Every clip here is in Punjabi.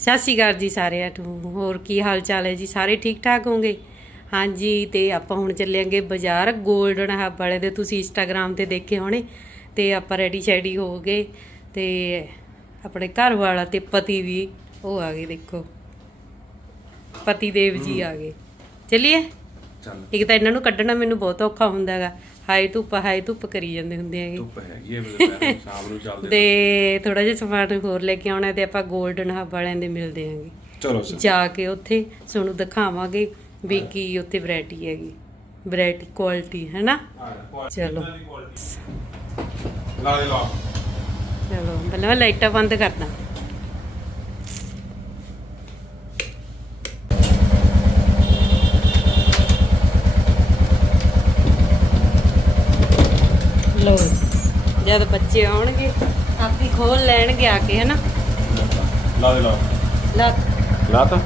ਸਤਿ ਸ਼੍ਰੀ ਅਕਾਲ ਜੀ ਸਾਰਿਆਂ ਨੂੰ। ਹੋਰ ਕੀ ਹਾਲ ਚਾਲ ਹੈ ਜੀ? ਸਾਰੇ ਠੀਕ ਠਾਕ ਹੋਗੇ ਹਾਂਜੀ ਤੇ ਆਪਾਂ ਹੁਣ ਚੱਲਾਂਗੇ ਬਾਜ਼ਾਰ 골ਡਨ ਹੱਬ ਵਾਲੇ ਦੇ। ਤੁਸੀਂ ਇੰਸਟਾਗ੍ਰam ਤੇ ਦੇਖੇ ਹੋਣੇ ਤੇ ਆਪਾਂ ਰੈਡੀ ਸ਼ੈਡੀ ਹੋ ਗਏ ਤੇ ਆਪਣੇ ਘਰ ਵਾਲਾ ਤੇ ਪਤੀ ਵੀ ਉਹ ਆ ਗਏ ਦੇਖੋ। ਪਤੀ ਦੇਵ ਜੀ ਆ ਗਏ। ਚੱਲੀਏ? ਚੱਲ। ਇੱਕ ਤਾਂ ਇਹਨਾਂ ਨੂੰ ਕੱਢਣਾ ਮੈਨੂੰ ਬਹੁਤ ਔਖਾ ਹੁੰਦਾ ਹੈਗਾ। ਹਾਈ ਧੁੱਪ ਹਾਈ ਧੁੱਪ ਕਰੀ ਜਾਂਦੇ ਹੁੰਦੇ ਹੈਗੇ। ਧੁੱਪ ਹੈਗੀ ਹੈ ਨੂੰ, ਸ਼ਾਮ ਨੂੰ ਚੱਲਦੇ ਤੇ ਥੋੜਾ ਜਿਹਾ ਸਮਾਨ ਹੋਰ ਲੈ ਕੇ ਆਉਣਾ ਤੇ ਆਪਾਂ 골ਡਨ ਹੱਬ ਵਾਲਿਆਂ ਦੇ ਮਿਲਦੇ ਆਂਗੇ ਚਲੋ। ਜਾ। ਕੇ ਉੱਥੇ ਤੁਹਾਨੂੰ ਦਿਖਾਵਾਂਗੇ ਵੀ ਕੀ ਉੱਥੇ ਵੈਰਾਈਟੀ ਹੈਗੀ। ਵੈਰਾਈਟੀ ਕੁਆਲਿਟੀ ਹੈ ਨਾ ਚਲੋ। ਲਾ ਲਾ। ਚਲੋ ਮੈਂ ਲਾਈਟਾਂ ਬੰਦ ਕਰਦਾ ਲੋ ਜਦ ਬੱਚੇ ਆਉਣਗੇ ਆਪੀ ਖੋਲ ਲੈਣਗੇ ਆ ਕੇ ਹੈ ਨਾ ਲਾ ਦੇ ਲਾ ਲਾ। ਲਾ ਤਾਂ।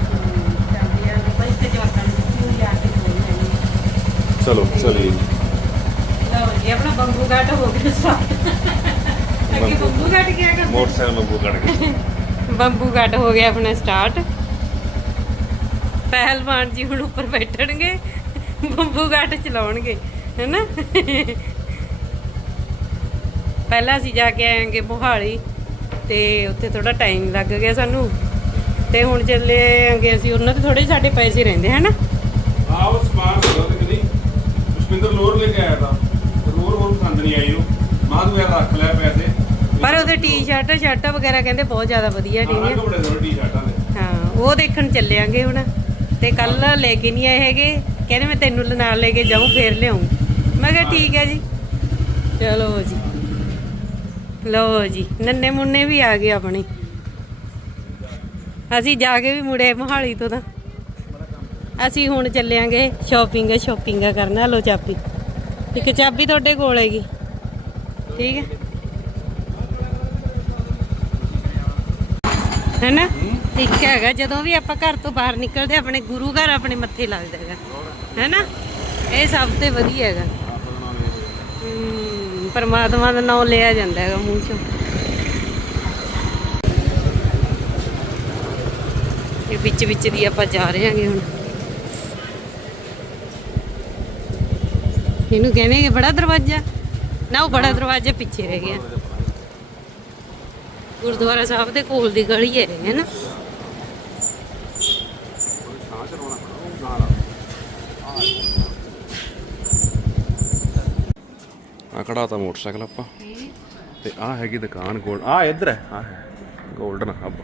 ਚਲੋ ਚਲੀ ਲਓ ਜੀ ਆਪਣਾ ਬੰਬੂ ਘਾਟ ਹੋ ਗਿਆ ਸਟਾਰਟ ਅੱਗੇ ਬੰਬੂ। ਘਾਟ ਕਿਆ ਕਰਦਾ। ਮੋਟਰਸਾਈਕਲ ਬੁਗੜ ਕੇ। ਬੰਬੂ ਘਾਟ ਹੋ ਗਿਆ ਆਪਣਾ ਸਟਾਰਟ ਪਹਿਲਵਾਨ ਜੀ ਹੁਣ ਉੱਪਰ ਬੈਠਣਗੇ। ਬੰਬੂ ਘਾਟ ਚਲਾਉਣਗੇ ਹੈਨਾ? ਪਹਿਲਾਂ ਅਸੀਂ ਜਾ ਕੇ ਆਏਂਗੇ ਮੋਹਾਲੀ ਤੇ ਉੱਥੇ ਥੋੜਾ ਟਾਈਮ ਲੱਗ ਗਿਆ ਸਾਨੂੰ। ਤੇ ਹੁਣ ਚੱਲੇ ਆਂਗੇ ਅਸੀਂ ਉਹਨਾਂ ਦੇ ਥੋੜੇ ਸਾਡੇ ਪੈਸੇ ਰਹਿੰਦੇ ਹੈਨਾ? ਆ ਉਹ ਸਮਾਨ ਹੋਦਾ ਤੇ ਕਦੀ ਪੁਸ਼ਪਿੰਦਰ ਲੋਰ ਲੈ ਕੇ ਆਇਆ ਤਾਂ। ਤੇ ਲੋਰ ਹੋਰ ਪਸੰਦ ਨਹੀਂ ਆਈ ਉਹ। ਮਾਂ ਤੂੰ ਯਾਰ ਰੱਖ ਲੈ ਪੈਸੇ। ਪਰ ਉਹਦੇ ਟੀ-ਸ਼ਰਟ ਸ਼ਰਟਾਂ ਵਗੈਰਾ ਕਹਿੰਦੇ ਬਹੁਤ ਜ਼ਿਆਦਾ ਵਧੀਆ ਕੱਪੜੇ ਦੇ ਟੀ-ਸ਼ਰਟਾਂ ਦੇ। ਹਾਂ ਉਹ ਦੇਖਣ ਚੱਲਿਆਂਗੇ ਹੁਣ। ਤੇ ਕੱਲ ਲੈ ਕੇ ਨਹੀਂ ਆਏ ਹੈਗੇ। ਕਹਿੰਦੇ ਮੈਂ ਤੈਨੂੰ ਨਾਲ ਲੈ ਕੇ ਜਾਊਂ ਫੇਰ ਲਿਆਉਂ ਮੈਂ ਕਿਹਾ ਠੀਕ ਹੈ ਜੀ। ਚਲੋ ਜੀ। ਲਓ ਜੀ, ਨੰਨੇ ਮੁੰਨੇ ਵੀ ਆ ਗਏ ਆਪਣੇ। ਅਸੀਂ ਜਾ ਕੇ ਵੀ ਮੁੜੇ ਮੋਹਾਲੀ ਤੋਂ ਤਾਂ। ਅਸੀਂ ਹੁਣ ਚੱਲਿਆਂਗੇ ਸ਼ਾਪਿੰਗ ਸ਼ਾਪਿੰਗ ਕਰਨਾ। ਲੋ ਚਾਬੀ। ਇੱਕ ਚਾਬੀ ਤੁਹਾਡੇ ਕੋਲ ਹੈਗੀ। ਠੀਕ ਹੈ। ਹੈਨਾ? ਇੱਕ ਹੈਗਾ, ਜਦੋਂ ਵੀ ਆਪਾਂ ਘਰ ਤੋਂ ਬਾਹਰ ਨਿਕਲਦੇ ਆਪਣੇ ਗੁਰੂ ਘਰ ਆਪਣੇ ਮੱਥੇ ਲੱਗਦਾ ਹੈਗਾ। ਹੈਨਾ? ਇਹ ਸਭ ਤੋਂ ਵਧੀਆ ਹੈਗਾ। ਪਰਮਾਤਮਾ ਦਾ ਨਾਮ ਲਿਆ ਜਾਂਦਾ ਹੈਗਾ ਮੂੰਹ ਚੋਂ। ਇਹ ਵਿੱਚ ਵਿੱਚ ਦੀ ਆਪਾਂ ਜਾ ਰਹੇ ਹਾਂਗੇ ਹੁਣ। ਇਹਨੂੰ ਕਹਿੰਦੇ ਕਿ ਬੜਾ ਦਰਵਾਜ਼ਾ। ਨਾ ਉਹ ਬੜਾ ਦਰਵਾਜ਼ਾ ਪਿੱਛੇ ਰਹਿ ਗਿਆ। ਗੁਰਦੁਆਰਾ ਸਾਹਿਬ ਦੇ ਕੋਲ ਦੀ ਗਲੀ ਹੈ ਹੈ ਨਾ? ਖੜਾ ਤਾਂ ਮੋਟਰਸਾਈਕਲ ਆਪਾਂ। ਤੇ ਆ ਹੈਗੀ ਦੁਕਾਨ ਗੋਲਡ ਆ ਇੱਧਰ ਹੈ ਆ ਹੈ 골ਡਨ ਹੱਬ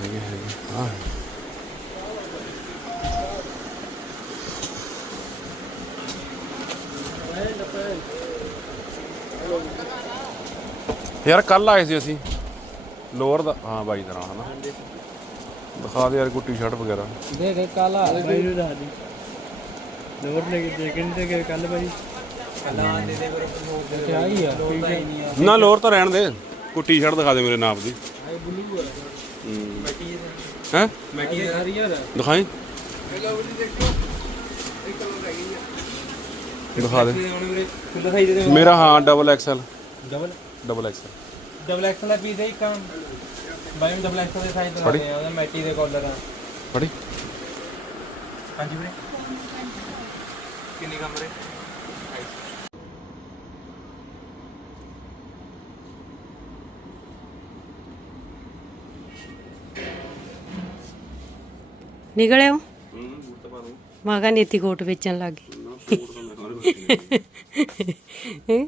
ਹੈਗੇ ਹੈਗੇ ਆ ਯਾਰ ਕੱਲ ਆਏ ਸੀ ਅਸੀਂ ਲੋਅਰ ਦਾ ਹਾਂ ਬਾਈ ਦਾ ਨਾਮ ਹਨਾ। ਦਿਖਾ ਦੇ ਯਾਰ ਕੋਈ ਟੀ-ਸ਼ਰਟ ਵਗੈਰਾ। ਦੇਖ ਇਹ ਕਾਲਾ ਬਾਈ ਨੂੰ ਦੱਸ ਦੀ ਨੰਬਰ ਲੈ ਕੇ ਦੇਖਣ ਤੇ ਕਿ ਕੱਲ ਬਾਈ ਕੱਲਾ ਦੇ ਦੇ ਬਰਫ ਹੋ ਹੀ ਆ ਕੋਈ ਨਹੀਂ ਆ। ਨਾ ਲੋਅਰ ਤਾਂ ਰਹਿਣ ਦੇ। ਕੋਈ ਟੀ-ਸ਼ਰਟ ਦਿਖਾ ਦੇ ਮੇਰੇ ਨਾਪ ਦੀ। ਆਈ ਬਲੂ ਆ। ਮੈਟੀ ਹੈ? ਮੈਟੀ ਸਾਰੀ ਯਾਰ ਦਿਖਾਈ। ਦਿਖਾ। ਦੇ। ਹੁਣ ਵੀਰੇ ਤੂੰ ਦਿਖਾਈ ਦੇ ਦੇ ਮੇਰਾ ਹਾਂ double XL double double XL double XL ਦਾ ਪੀਸ ਹੈ ਇੱਕ ਬਾਈ ਨੂੰ ਡਬਲ ਐਕਸਲ ਦੇ ਸਾਈਜ਼ ਫੜੀ। ਦਿਖਾਉਂਦੇ ਆ ਉਹਦਾ ਮੈਟੀ ਦੇ ਕਾਲਰ ਆ। ਫੜੀ। ਹਾਂਜੀ ਵੀਰੇ। ਕਿੰਨੇ ਕਮਰੇ? ਨਿਕਲ ਆਓ ਹੂੰ ਬੂਟ ਤਾਂ ਪਾ ਦੂੰ ਮਾਗਾ ਨੀਤੀ ਕੋਟ ਵੇਚਣ ਲੱਗ ਮੈਂ ਹੈਂ?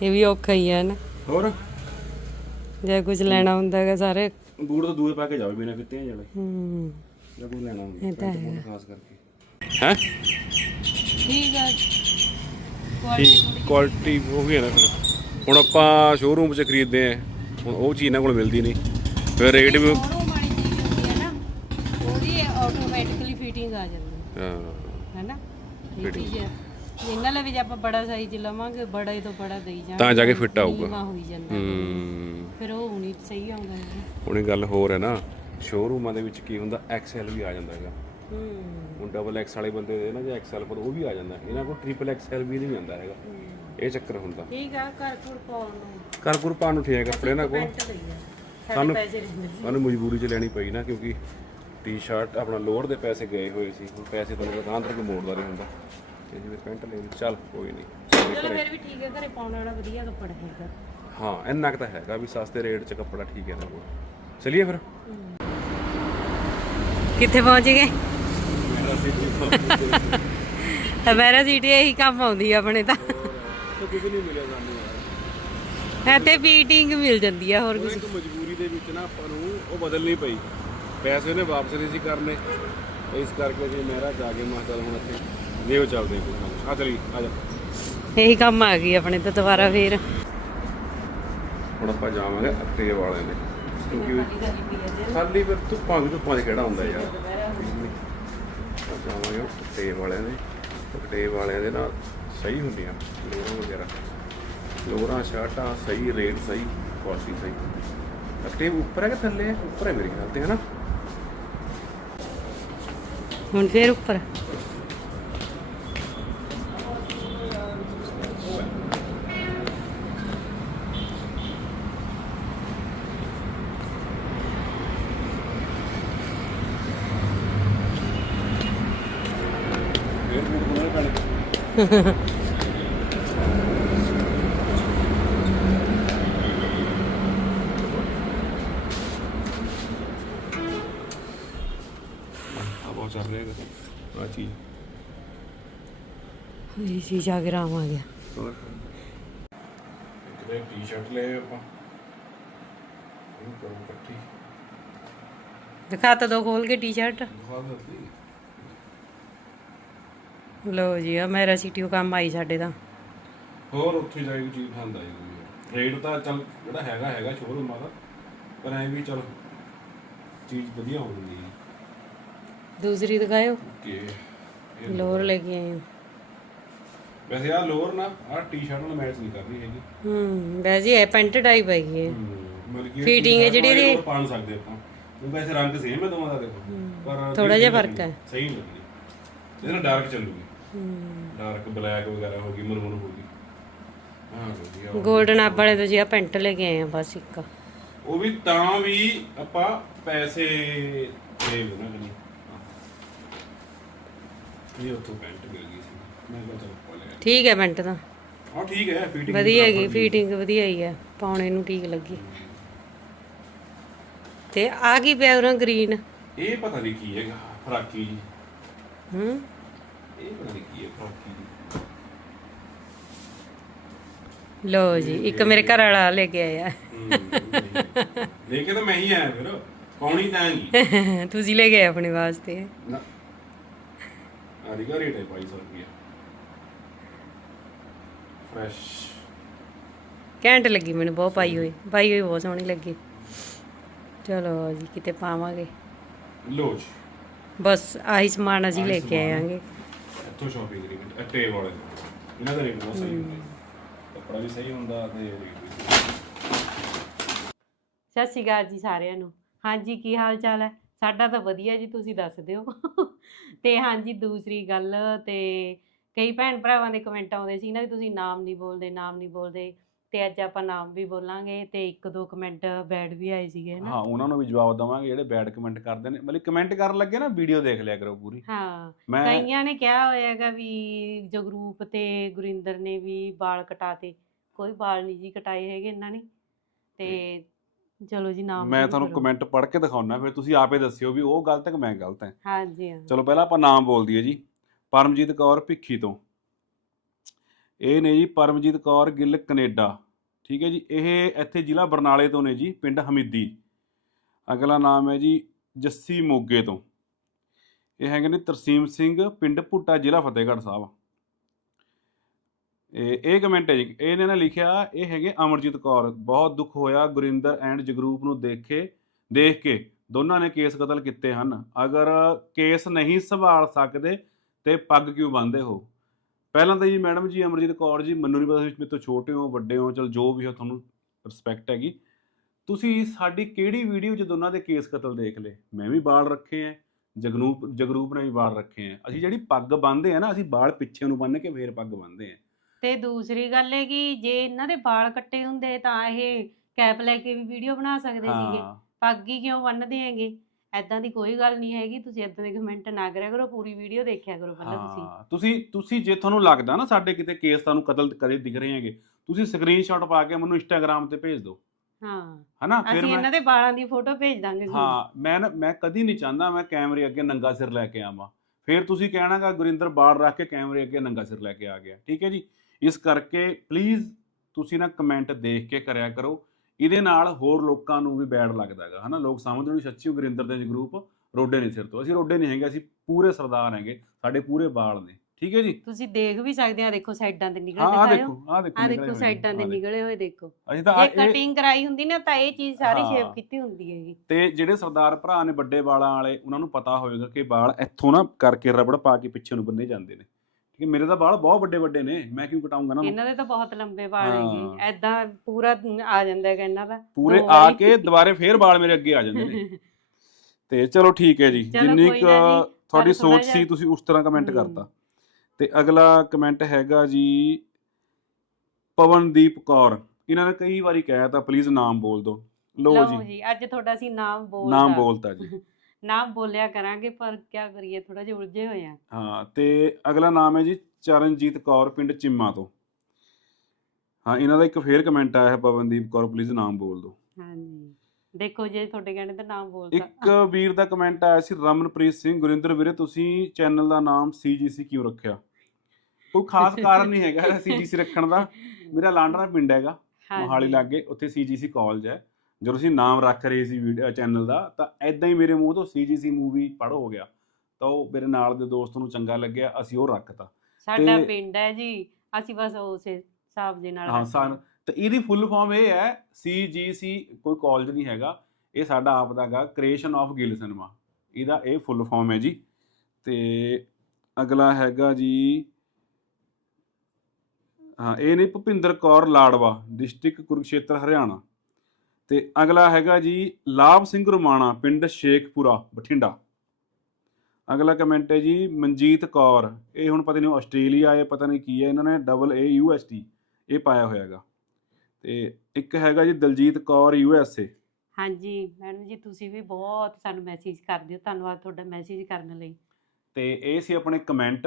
ਹੂੰ। ਇਹ ਵੀ ਔਖਾ ਹੀ ਹੈ ਨਾ। ਹੋਰ? ਜੇ ਕੁਝ ਲੈਣਾ ਹੁੰਦਾ ਹੈਗਾ ਸਾਰੇ। ਬੂਟ ਤਾਂ ਦੂਏ ਪਾ ਕੇ ਜਾਵੇ ਬਿਨਾ ਕਿਤੇ ਜਾਣੇ ਹੂੰ। ਜਾਂ ਕੋਈ ਲੈਣਾ ਹੁੰਦਾ ਇਹ ਤਾਂ ਹੈ। ਬੂਟ ਖਾਸ ਕਰਕੇ। ਹੈ? ਠੀਕ ਠੀਕ ਕੁਆਲਿਟੀ ਹੀ ਹੈ ਨਾ ਫਿਰ। ਹੁਣ ਆਪਾਂ ਸ਼ੋਰੂਮ 'ਚ ਖਰੀਦਦੇ ਆ ਹੁਣ ਉਹ ਚੀਜ਼ ਇਹਨਾਂ ਕੋਲ ਮਿਲਦੀ ਨਹੀਂ। ਫਿਰ ਰੇਟ ਵੀ ਹੈ ਉਹਦੀ ਆਟੋਮੈਟਿਕਲੀ ਫਿਟਿੰਗ ਆ ਜਾਂਦੀ। ਹੈ। ਹਾਂ, ਹੈਨਾ ਹੈ। ਇਹਨਾਂ ਲਈ ਵੀ ਆਪਾਂ ਬੜਾ ਸਾਈਜ਼ ਲਵਾਂਗੇ ਬੜਾ ਹੀ ਤੋਂ ਬੜਾ ਦੇਈ ਜਾਵਾਂਗੇ ਤਾਂ ਜਾ ਕੇ ਫਿੱਟ ਆਊਗਾ। ਨੀਵਾਂ ਹੋਈ ਜਾਂਦਾ ਹੂੰ। ਫਿਰ ਉਹ ਹੁਣੀ ਸਹੀ ਆਉਂਦਾ ਹੈ ਹੁਣ ਇਹ ਗੱਲ ਹੋਰ ਹੈ ਨਾ ਸ਼ੋਰੂਮਾਂ ਦੇ ਵਿੱਚ ਕੀ ਹੁੰਦਾ ਐਕਸਐਲ ਵੀ ਆ ਜਾਂਦਾ ਹੈਗਾ। ਹੂੰ। ਹੁਣ ਡਬਲ ਐਕਸ ਵਾਲੇ ਬੰਦੇ ਦੇ ਨਾ ਜੇ ਐਕਸਐਲ ਪਰ ਉਹ ਵੀ ਆ ਜਾਂਦਾ ਇਹਨਾਂ ਕੋਲ ਟ੍ਰਿਪਲ ਐਕਸਐਲ ਵੀ ਨਹੀਂ ਆਉਂਦਾ ਹੈਗਾ। ਇਹ ਚੱਕਰ ਹੁੰਦਾ। ਠੀਕ ਆ ਘਰ ਕੋਲ ਪਾਉਣ ਨੂੰ। ਕਰਪੁਰ ਪਾਉਣ ਨੂੰ ਠੀਕ ਹੈ ਕੱਪੜੇ ਨਾ ਕੋਲ। ਪੈਂਟ ਲਈ ਆ। ਸਾਡੇ ਸਾਨੂੰ ਪੈਸੇ ਰਹਿੰਦੇ ਮਜਬੂਰੀ 'ਚ ਲੈਣੀ ਪਈ ਨਾ ਕਿਉਂਕਿ ਟੀ-ਸ਼ਰਟ ਆਪਣਾ ਲੋਅਰ ਦੇ ਪੈਸੇ ਗਏ ਹੋਏ ਸੀ। ਹੁਣ ਪੈਸੇ ਤੁਹਾਨੂੰ ਦੁਕਾਨ ਤੱਕ ਮੋੜਦਾ ਨਹੀਂ ਹੁੰਦਾ। ਤੇ ਜਿਵੇਂ ਪੈਂਟ ਲੈ ਲਈ। ਚੱਲ ਕੋਈ ਨਹੀਂ। ਚਲੋ ਫਿਰ ਵੀ ਠੀਕ ਹੈ ਘਰੇ ਪਾਉਣ ਵਾਲਾ ਵਧੀਆ ਕੱਪੜਾ ਹੈਗਾ। ਹਾਂ ਇੰਨਾ ਕੁ ਤਾਂ ਹੈਗਾ ਵੀ ਸਸਤੇ ਰੇਟ 'ਚ ਕੱਪੜਾ ਠੀਕ ਹੈ ਨਾ ਕੋਲ ਚਲਿਏ ਫਿਰ। ਕਿੱਥੇ ਪਹੁੰਚ ਗਏ? ਮੇਰਾ ਸੀਟੀ ਇਹੀ ਕੰਮ ਆਉਂਦੀ ਆ ਆਪਣੇ ਤਾਂ। ਕੁਝ ਨਹੀਂ ਮਿਲਿਆ ਸਾਨੂੰ ਯਾਰ। ਇੱਥੇ ਫੀਟਿੰਗ ਮਿਲ ਜਾਂਦੀ ਆ ਹੋਰ ਇੱਕ ਮਜਬੂਰੀ ਦੇ ਵਿੱਚ ਨਾ ਆਪਾਂ ਨੂੰ ਉਹ ਬਦਲਣੀ ਪਈ। ਪੈਸੇ ਨੇ ਵਾਪਸ ਨਹੀਂ ਸੀ ਕਰਨੇ। ਇਸ ਕਰਕੇ ਜੀ ਮੇਰਾ ਜਾ ਕੇ ਮੈਂ ਚੱਲ ਹੁਣ ਇੱਥੇ। ਨਿਓ ਚੱਲਦੇ ਕੋਈ ਆ ਚਲੀ ਆ ਜਾ। ਇਹੀ ਕੰਮ ਆ ਗਈ ਆਪਣੇ ਤਾਂ ਦੁਬਾਰਾ ਫੇਰ। ਹੁਣ ਆਪਾਂ ਜਾਵਾਂਗੇ ਅੱਟੇ ਵਾਲੇ ਨੇ ਕਿਉਂਕਿ ਖਾਲੀ ਫਿਰ ਧੁੱਪਾਂ ਵੀ ਧੁੱਪਾਂ 'ਚ ਕਿਹੜਾ ਹੁੰਦਾ ਯਾਰ। ਆਪਾਂ ਜਾਵਾਂਗੇ ਅੱਟੇ ਵਾਲੇ ਨੇ ਅੱਟੇ ਵਾਲਿਆਂ ਦੇ ਨਾਲ ਸਹੀ ਹੁੰਦੀਆਂ ਲੋਰਾਂ ਵਗੈਰਾ। ਲੋਰਾਂ ਸ਼ਰਟਾਂ ਸਹੀ ਰੇਟ ਸਹੀ ਕੁਆਲਿਟੀ ਸਹੀ। ਅੱਟੇ ਉੱਪਰ ਹੈ ਕਿ ਥੱਲੇ? ਹੈ ਉੱਪਰ ਹੈ ਮੇਰੇ ਖਿਆਲ ਤੇ ਹਨਾ? ਹੁਣ ਫੇਰ ਉੱਪਰ ਫੇਰ ਬੂਟ ਬਣਾ ਪੈਣੇ ਆ ਬਹੁਤ ਚੱਲ ਰਿਹਾ ਹੈ ਆ ਚੀਜ਼ ਇਹ ਚੀਜ਼ ਆ ਕੇ ਰਾਮ ਆ ਗਿਆ ਇੱਕ ਤਾਂ ਟੀ-ਸ਼ਰਟ ਲੈ ਆਏ ਆਪਾਂ ਇਹ ਕਰੋ ਇਕੱਠੀ ਦਿਖਾ ਤਾ ਦੋ ਖੋਲ ਕੇ ਟੀ-ਸ਼ਰਟ ਦਿਖਾ ਦਿੱਤੀ ਲੋ ਜੀ ਆ ਮੇਰਾ ਸੀਟੀਓ ਕੰਮ ਆਈ ਸਾਡੇ ਤਾਂ। ਹੋਰ ਉੱਥੇ ਜਾ ਕੇ ਚੀਜ਼ ਖਾਂਦਾ ਜੀ ਰੇਟ ਤਾਂ ਚੱਲ ਜਿਹੜਾ ਹੈਗਾ ਹੈਗਾ ਸ਼ੋਰੂਮ ਦਾ ਪਰ ਐ ਵੀ ਚੱਲ ਚੀਜ਼ ਵਧੀਆ ਹੋ ਜਾਂਦੀ ਹੈ ਦੂਸਰੀ ਦਿਖਾਇਓ। ਕਿ ਲੋਰ ਲੈ ਕੇ ਆਏ ਹਾਂ। ਵੈਸੇ ਆ ਲੋਅਰ ਨਾ ਆ ਟੀ-ਸ਼ਰਟ ਨਾਲ ਮੈਚ ਨਹੀਂ ਕਰਦੀ ਹੈਗੀ। ਹੂੰ ਵੈਸੇ ਇਹ ਪੈਂਟ ਟਾਈਪ ਹੈਗੀ ਹੈ ਕਿ Fitting ਹੈ ਜਿਹੜੀ ਇਹਦੀ- ਪਾ ਨਹੀਂ ਸਕਦੇ ਆਪਾਂ। ਵੈਸੇ ਰੰਗ ਸੇਮ ਹੈ ਦੋਵਾਂ ਦਾ ਦੇਖੋ। ਪਰ ਥੋੜ੍ਹਾ ਜਿਹਾ ਫ਼ਰਕ ਹੈ। ਸਹੀ ਲੱਗਦੀ। ਇਹਦੇ ਨਾਲ ਡਾਰਕ ਚੱਲੂਗੀ। ਡਾਰਕ ਬਲੈਕ ਵਗੈਰਾ ਹੋ ਗਈ ਮਰੂਨ ਹੋ ਗਈ। ਹਾਂ ਵਧੀਆ। 골ਡਨ ਆਪ ਵਾਲੇ ਤੋਂ ਜੀ ਆ ਪੈਂਟ ਲੈ ਕੇ ਆਏ ਆ ਬਸ ਇੱਕ। ਉਹ ਵੀ ਤਾਂ ਵੀ ਆਪਾਂ ਪੈਸੇ ਦੇ ਨਾ ਕਰੀ ਇਹ ਉੱਥੋਂ ਪੈਂਟ ਮਿਲ ਗਈ ਸੀ। ਮੈਂ ਕਿਹਾ ਚਲ ਪਾ ਲਿਆ ਠੀਕ ਹੈ ਪੈਂਟ ਤਾਂ। ਹਾਂ ਠੀਕ ਹੈ ਫਿਟਿੰਗ ਵਧੀਆ ਹੈਗੀ ਫੀਟਿੰਗ ਵਧੀਆ ਹੀ ਹੈ। ਪਾਉਣੇ ਨੂੰ ਠੀਕ ਲੱਗੀ। ਤੇ ਆ ਕੀ ਪਿਆ ਉਹਨਾਂ ਗ੍ਰੀਨ ਇਹ ਪਤਾ ਨਹੀਂ ਕੀ ਹੈਗਾ ਫਰਾਕੀ ਜੀ। ਹੂੰ। ਇਹ ਪਤਾ ਨਹੀਂ ਕੀ ਹੈ ਫਰਾਕੀ ਜੀ ਲੋ ਜੀ ਇੱਕ ਮੇਰੇ ਘਰ ਵਾਲਾ ਲੈ ਕੇ ਆਇਆ। ਹੂੰ, ਲੈ ਕੇ ਤਾਂ ਮੈਂ ਹੀ ਆਇਆ ਫਿਰ। ਪਾਉਣੀ ਤਾਂ ਨਹੀਂ। ਤੁਸੀਂ ਲੈ ਗਏ ਆਪਣੇ ਵਾਸਤੇ। ਨਾ। ਆਦੀਗਾ ਰੇਟ ਹੈ 2200 ਰੁਪਏ ਫਰੈਸ਼ ਘੈਂਟ ਲੱਗੀ ਮੈਨੂੰ ਬਹੁਤ ਪਾਈ ਹੋਈ। ਪਾਈ ਹੋਈ ਬਹੁਤ ਸੋਹਣੀ ਲੱਗੀ। ਚਲੋ ਜੀ ਕਿਤੇ ਪਾਵਾਂਗੇ। ਲੋ ਜੀ। ਬਸ ਆਹੀ ਸਮਾਨ ਅਸੀਂ ਲੈ ਕੇ ਆਵਾਂਗੇ। ਇੱਥੋਂ ਸ਼ਾਪਿੰਗ ਕਰੀ ਅੱਟੇ ਵਾਲੇ ਇਹਨਾਂ ਦਾ ਰੇਟ ਬਹੁਤ ਸਹੀ ਹੁੰਦਾ ਕੱਪੜਾ ਵੀ ਸਹੀ ਹੁੰਦਾ ਤੇ ਰੇਟ ਵੀ ਸਤਿ ਸ਼੍ਰੀ ਅਕਾਲ ਜੀ ਸਾਰਿਆਂ ਨੂੰ। ਹਾਂਜੀ ਕੀ ਹਾਲ ਚਾਲ ਹੈ? ਸਾਡਾ ਤਾਂ ਵਧੀਆ ਜੀ ਤੁਸੀਂ ਦੱਸ ਦਿਓ। ਤੇ ਹਾਂਜੀ ਦੂਸਰੀ ਗੱਲ ਤੇ ਕਈ ਭੈਣ ਭਰਾਵਾਂ ਦੇ ਕਮੈਂਟ ਆਉਂਦੇ ਸੀ ਨਾ ਵੀ ਤੁਸੀਂ ਨਾਮ ਨਹੀਂ ਬੋਲਦੇ ਨਾਮ ਨਹੀਂ ਬੋਲਦੇ। ਤੇ ਅੱਜ ਆਪਾਂ ਨਾਮ ਵੀ ਬੋਲਾਂਗੇ ਤੇ ਇੱਕ ਦੋ ਕਮੈਂਟ ਬੈਡ ਵੀ ਆਏ ਸੀਗੇ ਨਾ? ਹਾਂ ਉਹਨਾਂ ਨੂੰ ਵੀ ਜਵਾਬ ਦਵਾਂਗੇ ਜਿਹੜੇ ਬੈਡ ਕਮੈਂਟ ਕਰਦੇ ਨੇ ਮਤਲਬ ਕਮੈਂਟ ਕਰਨ ਲੱਗੇ ਨਾ ਵੀਡੀਓ ਦੇਖ ਲਿਆ ਕਰੋ ਪੂਰੀ। ਹਾਂ ਮੈਂ ਕਈਆਂ ਨੇ ਕਿਹਾ ਹੋਇਆਗਾ ਵੀ ਜਗਰੂਪ ਤੇ ਗੁਰਿੰਦਰ ਨੇ ਵੀ ਵਾਲ ਕਟਾਤੇ ਕੋਈ ਵਾਲ ਨਹੀਂ ਜੀ ਕਟਾਏ ਹੈਗੇ ਇਹਨਾਂ ਨੇ ਤੇ ਚਲੋ ਜੀ ਨਾਮ ਮੈਂ ਤੁਹਾਨੂੰ। ਕਮੈਂਟ ਪੜ੍ਹ ਕੇ ਦਿਖਾਉਣਾ ਫਿਰ ਤੁਸੀਂ ਆਪੇ ਦੱਸਿਓ ਵੀ ਉਹ ਗਲਤ ਹੈ ਕਿ ਮੈਂ ਗਲਤ ਹਾਂ। ਹਾਂਜੀ ਹਾਂ। ਚਲੋ ਪਹਿਲਾਂ ਆਪਾਂ ਨਾਮ ਬੋਲ ਦਈਏ ਜੀ ਪਰਮਜੀਤ ਕੌਰ ਭਿੱਖੀ ਤੋਂ। ਇਹ ਨੇ ਜੀ ਪਰਮਜੀਤ ਕੌਰ ਗਿੱਲ ਕੈਨੇਡਾ। ਠੀਕ ਹੈ ਜੀ, ਇਹ ਇੱਥੇ ਜ਼ਿਲ੍ਹਾ ਬਰਨਾਲੇ ਤੋਂ ਨੇ ਜੀ, ਪਿੰਡ ਹਮੀਦੀ। ਅਗਲਾ ਨਾਮ ਹੈ ਜੀ, ਜੱਸੀ ਮੋਗੇ ਤੋਂ। ਇਹ ਹੈਗੇ ਨੇ ਤਰਸੀਮ ਸਿੰਘ, ਪਿੰਡ ਭੁੱਟਾ, ਜ਼ਿਲ੍ਹਾ ਫਤਿਹਗੜ੍ਹ ਸਾਹਿਬ। ਇਹ ਇਹ ਕਮੈਂਟ ਹੈ ਜੀ, ਇਹਨੇ ਨਾ ਲਿਖਿਆ, ਇਹ ਹੈਗੇ ਅਮਰਜੀਤ ਕੌਰ। ਬਹੁਤ ਦੁੱਖ ਹੋਇਆ ਗੁਰਿੰਦਰ ਐਂਡ ਜਗਰੂਪ ਨੂੰ ਦੇਖੇ, ਦੇਖ ਕੇ। ਦੋਨਾਂ ਨੇ ਕੇਸ ਕਤਲ ਕੀਤੇ ਹਨ। ਅਗਰ ਕੇਸ ਨਹੀਂ ਸੰਭਾਲ ਸਕਦੇ, ਤੇ ਪੱਗ ਕਿਉਂ ਬੰਨਦੇ ਹੋ? ਪਹਿਲਾਂ ਤਾਂ ਜੀ ਮੈਡਮ ਜੀ ਅਮਰਜੀਤ ਕੌਰ ਜੀ ਮੈਨੂੰ ਨਹੀਂ ਪਤਾ ਤੁਸੀਂ ਮੇਰੇ ਤੋਂ ਛੋਟੇ ਹੋ ਵੱਡੇ ਹੋ ਚਲ ਜੋ ਵੀ ਹੋ ਤੁਹਾਨੂੰ ਰਿਸਪੈਕਟ ਹੈਗੀ। ਤੁਸੀਂ ਸਾਡੀ ਕਿਹੜੀ ਵੀਡੀਓ 'ਚ ਦੋਨਾਂ ਦੇ ਕੇਸ ਕਤਲ ਦੇਖ ਲਏ? ਮੈਂ ਵੀ ਬਾਲ ਰੱਖੇ ਐ ਜਗਨੂਪ ਜਗਰੂਪ ਨੇ ਵੀ ਵਾਲ ਰੱਖੇ ਆ ਅਸੀਂ ਜਿਹੜੀ ਪੱਗ ਬੰਨਦੇ ਆ ਨਾ ਅਸੀਂ ਵਾਲ ਪਿੱਛੇ ਨੂੰ ਬੰਨ ਕੇ ਫੇਰ ਪੱਗ ਬੰਨਦੇ ਆ। ਤੇ ਦੂਸਰੀ ਗੱਲ ਹੈ ਕਿ ਜੇ ਇਹਨਾਂ ਦੇ ਵਾਲ ਕੱਟੇ ਹੁੰਦੇ ਤਾਂ ਇਹ ਕੈਪ ਲੈ ਕੇ ਵੀ ਵੀਡੀਓ ਬਣਾ ਸਕਦੇ ਸੀਗੇ। ਹਾਂ। ਪੱਗ ਹੀ ਕਿਉਂ ਬੰਨਦੇ ਹੈਗੇ? ਐਦਾਂ ਦੀ ਕੋਈ ਗੱਲ ਨਹੀਂ ਹੈਗੀ ਤੁਸੀਂ ਐਦਾਂ ਦੇ ਕਮੈਂਟ ਨਾ ਕਰਿਆ ਕਰੋ ਪੂਰੀ ਵੀਡੀਓ ਦੇਖਿਆ ਕਰੋ ਪਹਿਲਾਂ ਤੁਸੀਂ। ਹਾਂ ਤੁਸੀਂ ਤੁਸੀਂ ਜੇ ਤੁਹਾਨੂੰ ਲੱਗਦਾ ਨਾ ਸਾਡੇ ਕਿਤੇ ਕੇਸ ਤੁਹਾਨੂੰ ਕਤਲ ਕਰੇ ਦਿਖ ਰਹੇ ਹੈਗੇ ਤੁਸੀਂ ਸਕਰੀਨਸ਼ਾਟ ਪਾ ਕੇ ਮੈਨੂੰ ਇੰਸਟਾਗ੍ਰam ਤੇ ਭੇਜ ਦਿਓ। ਹਾਂ। ਹਨਾ ਫਿਰ ਅਸੀਂ ਮੈਂ ਇਹਨਾਂ ਦੇ ਵਾਲਾਂ ਦੀ ਫੋਟੋ ਭੇਜ ਦਾਂਗੇ ਤੁਹਾਨੂੰ। ਹਾਂ ਮੈਂ ਨਾ ਮੈਂ ਕਦੀ ਨਹੀਂ ਚਾਹੁੰਦਾ ਮੈਂ ਕੈਮਰੇ ਅੱਗੇ ਨੰਗਾ ਸਿਰ ਲੈ ਕੇ ਆਵਾਂ। ਫਿਰ ਤੁਸੀਂ ਕਹਿਣਾਗਾ ਗੁਰਿੰਦਰ ਬਾੜ ਰੱਖ ਕੇ ਕੈਮਰੇ ਅੱਗੇ ਨੰਗਾ ਸਿਰ ਲੈ ਕੇ ਆ ਗਿਆ। ਠੀਕ ਹੈ ਜੀ? ਇਸ ਕਰਕੇ ਪਲੀਜ਼ ਤੁਸੀਂ ਨਾ ਕਮੈਂਟ ਦੇਖ ਕੇ ਕਰਿਆ ਕਰੋ। ਇਹਦੇ ਨਾਲ ਹੋਰ ਲੋਕਾਂ ਨੂੰ ਵੀ ਬੈਡ ਲੱਗਦਾਗਾ ਹਨਾ? ਲੋਕ ਸਮਝਦੇ ਨੇ ਸੱਚੀ ਗੁਰਿੰਦਰ ਦੇ ਗਰੁੱਪ ਰੋਡੇ ਨਹੀਂ ਸਿਰ ਤੋਂ। ਅਸੀਂ ਰੋਡੇ ਨਹੀਂ ਹੈਗੇ ਅਸੀਂ ਪੂਰੇ ਸਰਦਾਰ ਹੈਗੇ ਸਾਡੇ ਪੂਰੇ ਬਾਲ ਨੇ। ਠੀਕ ਹੈ ਜੀ? ਤੁਸੀਂ ਦੇਖ ਵੀ ਸਕਦੇ ਆ ਦੇਖੋ ਸਾਈਡਾਂ ਤੇ ਨਿਕਲ ਹਾਂ ਆ ਦੇਖੋ ਆ ਦੇਖੋ ਆ ਦੇਖੋ ਸਾਈਡਾਂ ਤੇ। ਨਿਕਲੇ ਹੋਏ ਦੇਖੋ। ਅਸੀਂ ਤਾਂ ਇਹ- ਕਟਿੰਗ ਕਰਾਈ ਹੁੰਦੀ ਨਾ ਤਾਂ ਇਹ ਚੀਜ਼ ਸਾਰੀ। ਸ਼ੇਪ ਕੀਤੀ ਹੁੰਦੀ ਹੈਗੀ। ਤੇ ਜਿਹੜੇ ਸਰਦਾਰ ਭਰਾ ਨੇ ਵੱਡੇ ਵਾਲਾਂ ਵਾਲੇ ਉਹਨਾਂ ਨੂੰ ਪਤਾ ਹੋਵੇਗਾ ਕਿ ਵਾਲ ਇੱਥੋਂ ਨਾ ਕਰਕੇ ਰਬੜ ਪਾ ਕੇ ਪਿੱਛੇ ਨੂੰ ਬੰਨੇ ਜਾਂਦੇ ਨੇ। ਠੀਕ ਹੈ ਮੇਰੇ ਤਾਂ ਵਾਲ ਬਹੁਤ ਵੱਡੇ ਵੱਡੇ ਨੇ ਮੈਂ ਕਿਉਂ ਕਟਾਉਂਗਾ ਨਾ? ਇਹਨਾਂ ਦੇ ਤਾਂ ਬਹੁਤ ਲੰਬੇ ਵਾਲ ਹੈਗੇ। ਹਾਂ। ਐਦਾਂ ਪੂਰਾ ਆ ਜਾਂਦਾ ਹੈਗਾ ਇਹਨਾਂ ਦਾ। ਪੂਰੇ ਦੋ ਆ ਵਾਰੀ। ਕੇ ਦੁਬਾਰੇ ਫੇਰ ਵਾਲ ਮੇਰੇ ਅੱਗੇ ਆ ਜਾਂਦੇ ਨੇ। ਤੇ ਚਲੋ ਠੀਕ ਹੈ ਜੀ। ਚਲੋ ਜਿੰਨੀ ਕੋਈ ਕੁ ਨਾ ਜੀ, ਤੁਹਾਡੀ ਥੋੜ੍ਹਾ ਸੋਚ ਸੀ ਜਿਹਾ- ਤੁਸੀਂ ਉਸ ਤਰ੍ਹਾਂ ਕਮੈਂਟ ਹਮ। ਕਰਤਾ। ਤੇ ਅਗਲਾ ਕਮੈਂਟ ਹੈਗਾ ਜੀ ਪਵਨਦੀਪ ਕੌਰ। ਇਹਨਾਂ ਨੇ ਕਈ ਵਾਰੀ ਕਹਿਆ ਤਾਂ ਪਲੀਜ਼ ਨਾਮ ਬੋਲ ਦਿਓ। ਲਓ ਲਓ ਜੀ। ਜੀ ਅੱਜ ਤੁਹਾਡਾ ਅਸੀਂ ਨਾਮ ਬੋਲ ਨਾਮ ਬੋਲਤਾ ਜੀ। ਨਾਮ ਬੋਲਿਆ ਕਰਾਂਗੇ ਪਰ ਕੀ ਕਰੀਏ ਥੋੜਾ ਜਿਹਾ ਉਲਝੇ ਹੋਏ ਆ। ਹਾਂ ਤੇ ਅਗਲਾ ਨਾਮ ਹੈ ਜੀ ਚਰਨਜੀਤ ਕੌਰ ਪਿੰਡ ਚਿੰਮਾ ਤੋਂ। ਹਾਂ ਇਹਨਾਂ ਦਾ ਇੱਕ ਫੇਰ ਕਮੈਂਟ ਆਇਆ ਹੈ ਪਵਨਦੀਪ ਕੌਰ ਪਲੀਜ਼ ਨਾਮ ਬੋਲ ਦਿਓ। ਹਾਂਜੀ। ਦੇਖੋ ਜੇ ਤੁਹਾਡੇ ਕਹਿਣੇ ਤੇ ਨਾਮ ਬੋਲਤਾ ਇੱਕ ਵੀਰ ਦਾ ਕਮੈਂਟ ਆਇਆ ਸੀ ਰਮਨਪ੍ਰੀਤ ਸਿੰਘ। ਗੁਰਿੰਦਰ ਵੀਰੇ ਤੁਸੀਂ ਚੈਨਲ ਦਾ ਨਾਮ ਸੀਜੀਸੀ ਕਿਉਂ ਰੱਖਿਆ? ਕੋਈ ਖਾਸ ਕਾਰਨ ਨਹੀਂ ਹੈਗਾ ਸੀਜੀਸੀ ਰੱਖਣ ਦਾ। ਮੇਰਾ ਲਾਂਡਰਾ ਪਿੰਡ ਹੈਗਾ। ਮੋਹਾਲੀ ਲਾਗੇ ਉੱਥੇ ਸੀਜੀਸੀ ਕਾਲਜ ਹੈ। ਜਦੋਂ ਅਸੀਂ ਨਾਮ ਰੱਖ ਰਹੇ ਸੀ ਵੀਡੀਓ ਚੈਨਲ ਦਾ ਤਾਂ ਐਦਾਂ ਹੀ ਮੇਰੇ ਮੂੰਹ ਤੋਂ ਸੀਜੀਸੀ ਮੂਵੀ ਪੜ੍ਹ ਹੋ ਗਿਆ। ਤਾਂ ਉਹ ਮੇਰੇ ਨਾਲ ਦੇ ਦੋਸਤ ਨੂੰ ਚੰਗਾ ਲੱਗਿਆ ਅਸੀਂ ਉਹ ਰੱਖਤਾ। ਸਾਡਾ ਤੇ- ਪਿੰਡ ਹੈ ਜੀ ਅਸੀਂ ਬਸ ਉਸੇ ਹਿਸਾਬ ਦੇ ਨਾਲ ਹਾਂ ਰੱਖਦੇ ਸਨ ਤੇ ਇਹਦੀ ਫੁੱਲ ਫਾਰਮ ਇਹ ਹੈ ਸੀਜੀਸੀ ਕੋਈ ਕਾਲਜ ਨਹੀਂ ਹੈਗਾ ਇਹ ਸਾਡਾ ਆਪ ਦਾ ਹੈਗਾ ਕ੍ਰੀਏਸ਼ਨ ਆਫ ਗਿਲ ਸਿਨੇਮਾ ਇਹਦਾ ਇਹ ਫੁੱਲ ਫਾਰਮ ਹੈ ਜੀ। ਤੇ ਅਗਲਾ ਹੈਗਾ ਜੀ ਹਾਂ ਇਹ ਨੇ ਭੁਪਿੰਦਰ ਕੌਰ ਲਾੜਵਾ ਡਿਸਟ੍ਰਿਕਟ ਕੁਰੂਕਸ਼ੇਤਰ ਹਰਿਆਣਾ। ਤੇ ਅਗਲਾ ਹੈਗਾ ਜੀ ਲਾਭ ਸਿੰਘ ਰੁਮਾਣਾ ਪਿੰਡ ਸ਼ੇਖਪੁਰਾ ਬਠਿੰਡਾ। ਅਗਲਾ ਕਮੈਂਟ ਹੈ ਜੀ ਮਨਜੀਤ ਕੌਰ। ਇਹ ਹੁਣ ਪਤਾ ਨਹੀਂ ਆਸਟ੍ਰੇਲੀਆ ਹੈ ਪਤਾ ਨਹੀਂ ਕੀ ਹੈ ਇਹਨਾਂ ਨੇ double A U S T ਇਹ ਪਾਇਆ ਹੋਇਆ ਹੈਗਾ। ਤੇ ਇੱਕ ਹੈਗਾ ਜੀ Daljeet Kaur U S A ਹਾਂਜੀ ਮੈਡਮ ਜੀ ਤੁਸੀਂ ਵੀ ਬਹੁਤ ਸਾਨੂੰ ਮੈਸੇਜ ਕਰਦੇ ਹੋ ਧੰਨਵਾਦ ਤੁਹਾਡਾ ਮੈਸੇਜ ਕਰਨ ਲਈ। ਤੇ ਇਹ ਸੀ ਆਪਣੇ ਕਮੈਂਟ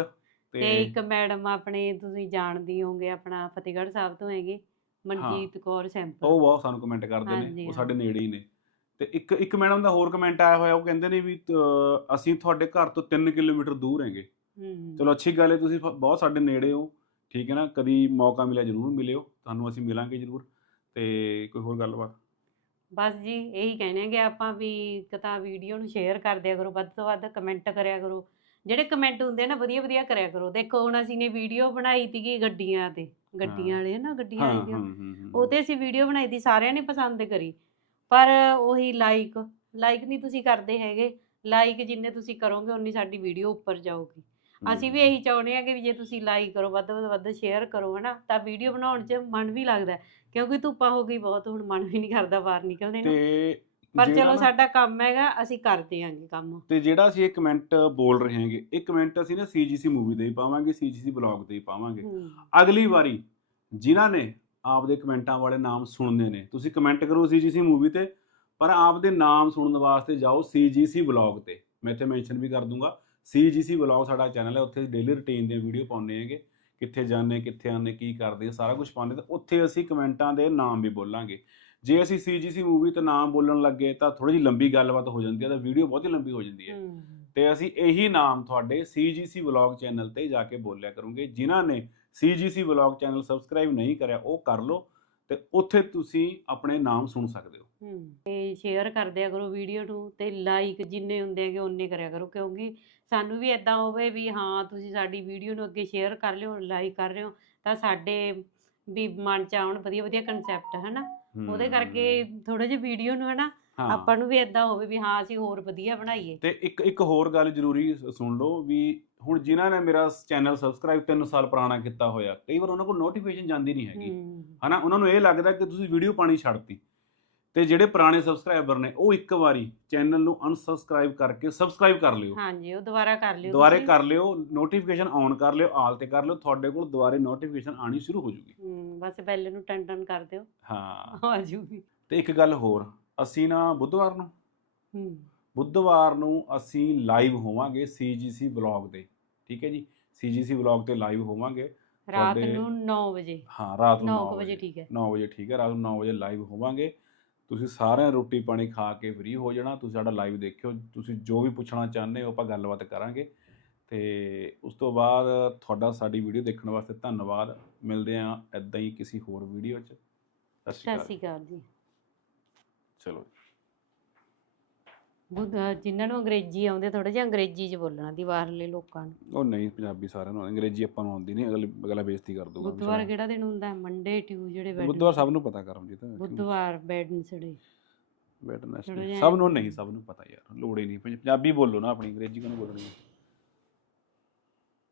ਤੇ ਇੱਕ ਮੈਡਮ ਆਪਣੇ ਤੁਸੀਂ ਜਾਣਦੀ ਹੋਗੇ ਆਪਣਾ ਫਤਿਹਗੜ੍ਹ ਸਾਹਿਬ ਤੋਂ ਹੈਗੇ। ਮਨਜੀਤ ਕੌਰ ਸੈਂਪਲ। ਉਹ ਬਹੁਤ ਸਾਨੂੰ ਕਮੈਂਟ ਕਰਦੇ ਹਾਂਜੀ, ਨੇ ਉਹ। ਸਾਡੇ ਨੇੜੇ ਹੀ ਨੇ। ਤੇ ਇੱਕ ਇੱਕ ਮੈਡਮ ਦਾ ਹੋਰ ਕਮੈਂਟ ਆਇਆ ਹੋਇਆ ਉਹ ਕਹਿੰਦੇ ਨੇ ਵੀ ਅਹ, ਅਸੀਂ ਤੁਹਾਡੇ ਘਰ ਤੋਂ 3 ਕਿਲੋਮੀਟਰ ਦੂਰ ਹੈਗੇ। ਹੂੰ ਚਲੋ ਅੱਛੀ ਗੱਲ ਹੈ ਤੁਸੀਂ ਫ- ਬਹੁਤ ਸਾਡੇ ਨੇੜੇ ਹੋ। ਠੀਕ ਹੈ ਨਾ ਕਦੀ ਮੌਕਾ ਮਿਲਿਆ ਜ਼ਰੂਰ ਮਿਲਿਓ ਤੁਹਾਨੂੰ ਅਸੀਂ ਮਿਲਾਂਗੇ ਜ਼ਰੂਰ। ਤੇ ਕੋਈ ਹੋਰ ਗੱਲਬਾਤ? ਬਸ ਜੀ ਇਹੀ ਕਹਿੰਦੇ ਕਿ ਆਪਾਂ ਵੀ ਇੱਕ ਤਾਂ ਵੀਡੀਓ ਨੂੰ ਸ਼ੇਅਰ ਕਰ ਦਿਆ ਕਰੋ ਵੱਧ ਤੋਂ ਵੱਧ ਕਮੈਂਟ ਕਰਿਆ ਕਰੋ। ਜਿਹੜੇ ਕਮੈਂਟ ਹੁੰਦੇ ਆ ਨਾ ਵਧੀਆ ਵਧੀਆ ਕਰਿਆ ਕਰੋ। ਦੇਖੋ ਹੁਣ ਅਸੀਂ ਨੇ ਵੀਡੀਓ ਬਣਾਈ ਸੀਗੀ ਗੱਡੀਆਂ ਤੇ। ਗੱਡੀਆਂ। ਵਾਲੇ ਨਾ ਗੱਡੀਆਂ। ਹਾਂ ਉਹ ਤੇ ਅਸੀਂ ਵੀਡੀਓ ਬਣਾਈ ਸੀ ਸਾਰਿਆਂ ਨੇ ਪਸੰਦ ਕਰੀ ਪਰ ਉਹੀ ਲਾਈਕ ਲਾਈਕ ਨਹੀਂ ਤੁਸੀਂ ਕਰਦੇ ਹੈਗੇ ਲਾਈਕ ਜਿੰਨੇ ਤੁਸੀਂ ਕਰੋਗੇ ਉਨੀ ਸਾਡੀ ਵੀਡੀਓ ਉੱਪਰ ਜਾਊਗੀ ਅਸੀਂ ਵੀ ਇਹੀ ਚਾਹੁੰਦੇ ਆ ਕਿ ਜੇ ਤੁਸੀਂ ਲਾਈਕ ਕਰੋ ਵੱਧ ਤੋਂ ਵੱਧ ਸ਼ੇਅਰ ਕਰੋ ਹਨਾ ਤਾਂ ਵੀਡੀਓ ਬਣਾਉਣ 'ਚ ਮਨ ਵੀ ਲੱਗਦਾ। ਕਿਉਂਕਿ ਧੁੱਪਾਂ ਹੋ ਗਈ ਬਹੁਤ ਹੁਣ ਮਨ ਵੀ ਨਹੀਂ ਕਰਦਾ ਬਾਹਰ ਨਿਕਲਣੇ ਨੂੰ ਤੇ ਪਰ ਜਿਹੜਾ ਚਲੋ ਨਾ- ਸਾਡਾ ਕੰਮ ਹੈਗਾ ਅਸੀਂ ਕਰਦੇ ਆਂਗੇ ਕੰਮ। ਤੇ ਜਿਹੜਾ ਅਸੀਂ ਇਹ ਕਮੈਂਟ ਬੋਲ ਰਹੇ ਹਾਂਗੇ ਇਹ ਕਮੈਂਟ ਅਸੀਂ ਨਾ ਸੀਜੀਸੀ ਮੂਵੀ ਤੇ ਹੀ ਪਾਵਾਂਗੇ ਸੀਜੀਸੀ ਬਲੌਗ ਤੇ ਹੀ ਪਾਵਾਂਗੇ। ਅਗਲੀ ਵਾਰੀ ਜਿਨ੍ਹਾਂ ਨੇ ਆਪਦੇ ਕਮੈਂਟਾਂ ਵਾਲੇ ਨਾਮ ਸੁਣਨੇ ਨੇ ਤੁਸੀਂ ਕਮੈਂਟ ਕਰੋ ਸੀਜੀਸੀ ਮੂਵੀ ਤੇ ਪਰ ਆਪਦੇ ਨਾਮ ਸੁਣਨ ਵਾਸਤੇ ਜਾਓ ਸੀਜੀਸੀ ਵਲੌਗ ਤੇ। ਮੈਂ ਇੱਥੇ ਮੈਂਸ਼ਨ ਵੀ ਕਰ ਦੂੰਗਾ ਸੀਜੀਸੀ ਵਲੌਗ ਸਾਡਾ ਚੈਨਲ ਹੈ ਉੱਥੇ ਡੇਲੀ ਰੁਟੀਨ ਦੀਆਂ ਵੀਡੀਓ ਪਾਉਂਦੇ ਹੈਗੇ ਕਿੱਥੇ ਜਾਂਦੇ ਕਿੱਥੇ ਆਉਂਦੇ ਕੀ ਕਰਦੇ ਸਾਰਾ ਕੁਝ ਪਾਉਂਦੇ ਤੇ ਉੱਥੇ ਅਸੀਂ ਕਮੈਂਟਾਂ ਦੇ ਨਾਮ ਵੀ ਬੋਲਾਂਗੇ। ਜੇ ਅਸੀਂ ਸੀਜੀਸੀ ਮੂਵੀ ਤੇ ਨਾਮ ਬੋਲਣ ਲੱਗੇ ਤਾਂ ਥੋੜੀ ਜਿਹੀ ਲੰਬੀ ਗੱਲਬਾਤ ਹੋ ਜਾਂਦੀ ਹੈ ਤਾਂ ਵੀਡੀਓ ਬਹੁਤੀ ਲੰਬੀ ਹੋ ਜਾਂਦੀ ਹੈ। ਹੂੰ। ਤੇ ਅਸੀਂ ਇਹੀ ਨਾਮ ਤੁਹਾਡੇ CGC ਵਲੌਗ ਚੈਨਲ ਤੇ ਜਾ ਕੇ ਬੋਲਿਆ ਕਰੂੰਗੇ। ਜਿਨ੍ਹਾਂ ਨੇ CGC ਵਲੌਗ ਚੈਨਲ ਸਬਸਕ੍ਰਾਈਬ ਨਹੀਂ ਕਰਿਆ ਉਹ ਕਰ ਲਓ ਤੇ ਉੱਥੇ ਤੁਸੀਂ ਆਪਣੇ ਨਾਮ ਸੁਣ ਸਕਦੇ ਹੋ। ਹੂੰ। ਤੇ ਸ਼ੇਅਰ ਕਰ ਦਿਆ ਕਰੋ ਵੀਡੀਓ ਨੂੰ ਤੇ ਲਾਈਕ ਜਿੰਨੇ ਹੁੰਦੇ ਹੈਗੇ ਉਨੇ ਕਰਿਆ ਕਰੋ ਕਿਉਂਕਿ ਸਾਨੂੰ ਵੀ ਇਦਾਂ ਹੋਵੇ ਵੀ ਹਾਂ ਤੁਸੀਂ ਸਾਡੀ ਵੀਡੀਓ ਨੂੰ ਅੱਗੇ ਸ਼ੇਅਰ ਕਰ ਲਿਓ ਲਾਈਕ ਕਰ ਰਹੇ ਹੋ ਤਾਂ ਸਾਡੇ ਵੀ ਮਨ ਚ ਆਉਣ ਵਧੀਆ ਵਧੀਆ ਕਨਸੈਪਟ ਹਨਾ? ਉਹਦੇ ਕਰਕੇ ਥੋੜਾ ਜਿਹਾ ਵੀਡੀਓ ਨੂੰ ਹਨਾ। ਆਪਾਂ ਨੂੰ ਵੀ ਇਦਾਂ ਹੋਵੇ ਵੀ ਹਾਂ ਅਸੀਂ ਹੋਰ ਵਧੀਆ ਬਣਾਈਏ। ਤੇ ਇੱਕ ਇੱਕ ਹੋਰ ਗੱਲ ਜ਼ਰੂਰੀ ਸੁਣ ਲਓ ਵੀ ਹੁਣ ਜਿਨ੍ਹਾਂ ਨੇ ਮੇਰਾ ਚੈਨਲ ਸਬਸਕ੍ਰਾਈਬ 3 ਸਾਲ ਪੁਰਾਣਾ ਕੀਤਾ ਹੋਇਆ ਕਈ ਵਾਰ ਉਹਨਾਂ ਕੋਲ ਨੋਟੀਫਿਕੇਸ਼ਨ ਜਾਂਦੀ ਨਹੀਂ ਹੈਗੀ। ਹਨਾ ਉਹਨਾਂ ਨੂੰ ਇਹ ਲੱਗਦਾ ਕਿ ਤੁਸੀਂ ਵੀਡੀਓ ਪਾਣੀ ਛੱਡਤੀ ਤੇ ਜਿਹੜੇ ਪੁਰਾਣੇ ਸਬਸਕ੍ਰਾਈਬਰ ਨੇ ਉਹ ਇੱਕ ਵਾਰੀ ਚੈਨਲ ਨੂੰ ਅਨਸਬਸਕ੍ਰਾਈਬ ਕਰਕੇ ਸਬਸਕ੍ਰਾਈਬ ਕਰ ਲਿਓ। ਹਾਂਜੀ ਉਹ ਦੁਬਾਰਾ ਕਰ ਲਿਓ ਦੁਬਾਰੇ। ਕਰ ਲਿਓ ਨੋਟੀਫਿਕੇਸ਼ਨ ਆਨ ਕਰ ਲਿਓ ਆਲ ਤੇ ਕਰ ਲਿਓ ਤੁਹਾਡੇ ਕੋਲ ਦੁਬਾਰੇ ਨੋਟੀਫਿਕੇਸ਼ਨ ਆਣੀ ਸ਼ੁਰੂ ਹੋ ਜੂਗੀ। ਹੂੰ ਬਸ ਬੈਲ ਨੂੰ ਟਨ ਟਨ ਕਰ ਦਿਓ। ਹਾਂ। ਆ ਜੂਗੀ ਤੇ ਇੱਕ ਗੱਲ ਹੋਰ ਅਸੀਂ ਨਾ ਬੁੱਧਵਾਰ ਨੂੰ ਹੂੰ। ਬੁੱਧਵਾਰ ਨੂੰ ਅਸੀਂ ਲਾਈਵ ਹੋਵਾਂਗੇ CGC ਵਲੌਗ ਤੇ ਠੀਕ ਹੈ ਜੀ? CGC ਵਲੌਗ ਤੇ ਲਾਈਵ ਹੋਵਾਂਗੇ। ਰਾਤ ਨੂੰ 9 ਵਜੇ। ਹਾਂ ਰਾਤ ਨੂੰ 9 9 ਵਜੇ ਠੀਕ ਹੈ। 9 ਵਜੇ ਠੀਕ ਹੈ ਰਾਤ ਨੂੰ 9 ਵਜੇ ਲਾਈਵ ਹੋਵਾਂਗੇ। ਤੁਸੀਂ ਸਾਰਿਆਂ ਰੋਟੀ ਪਾਣੀ ਖਾ ਕੇ ਫ੍ਰੀ ਹੋ ਜਾਣਾ ਤੁਸੀਂ ਸਾਡਾ ਲਾਈਵ ਦੇਖਿਓ ਤੁਸੀਂ ਜੋ ਵੀ ਪੁੱਛਣਾ ਚਾਹੁੰਦੇ ਹੋ ਆਪਾਂ ਗੱਲਬਾਤ ਕਰਾਂਗੇ। ਤੇ ਉਸ ਤੋਂ ਬਾਅਦ ਤੁਹਾਡਾ ਸਾਡੀ ਵੀਡੀਓ ਦੇਖਣ ਵਾਸਤੇ ਧੰਨਵਾਦ। ਮਿਲਦੇ ਆਂ ਇਦਾਂ ਹੀ ਕਿਸੇ ਹੋਰ ਵੀਡੀਓ 'ਚ। ਸਤਿ ਸ਼੍ਰੀ ਅਕਾਲ। ਜੀ। ਚਲੋ ਬੁੱਧ ਜਿਨ੍ਹਾਂ ਨੂੰ ਅੰਗਰੇਜ਼ੀ ਆਉਂਦੇ ਥੋੜਾ ਜਿਹਾ ਅੰਗਰੇਜ਼ੀ 'ਚ ਬੋਲਣਾ ਦੀ ਬਾਹਰਲੇ ਲੋਕਾਂ ਨੂੰ। ਉਹ ਨਹੀਂ ਪੰਜਾਬੀ ਸਾਰਿਆਂ ਨੂੰ ਅੰਗਰੇਜ਼ੀ ਆਪਾਂ ਨੂੰ ਆਉਂਦੀ ਨਹੀਂ ਅਗਲੇ ਅਗਲਾ ਬੇਇੱਜ਼ਤੀ ਕਰ ਦੂਗਾ ਬੁੱਧਵਾਰ ਕਿਹੜਾ ਦਿਨ ਹੁੰਦਾ? ਮੰਡੇ ਟਿਊਜ਼ਡੇ ਬੁੱਧਵਾਰ ਸਭ ਨੂੰ ਪਤਾ ਕਰਮਜੀਤ ਬੁੱਧਵਾਰ ਵੈਡਨਸਡੇ ਥੋੜ੍ਹਾ ਜਿਹਾ- ਸਭ ਨੂੰ ਨਹੀਂ ਸਭ ਨੂੰ ਪਤਾ ਯਾਰ ਲੋੜ ਹੀ ਨਹੀਂ। ਪੰਜਾਬੀ ਬੋਲੋ ਨਾ ਆਪਣੀ ਅੰਗਰੇਜ਼ੀ ਕਿਉਂ ਬੋਲਣੀ? ਹੈ?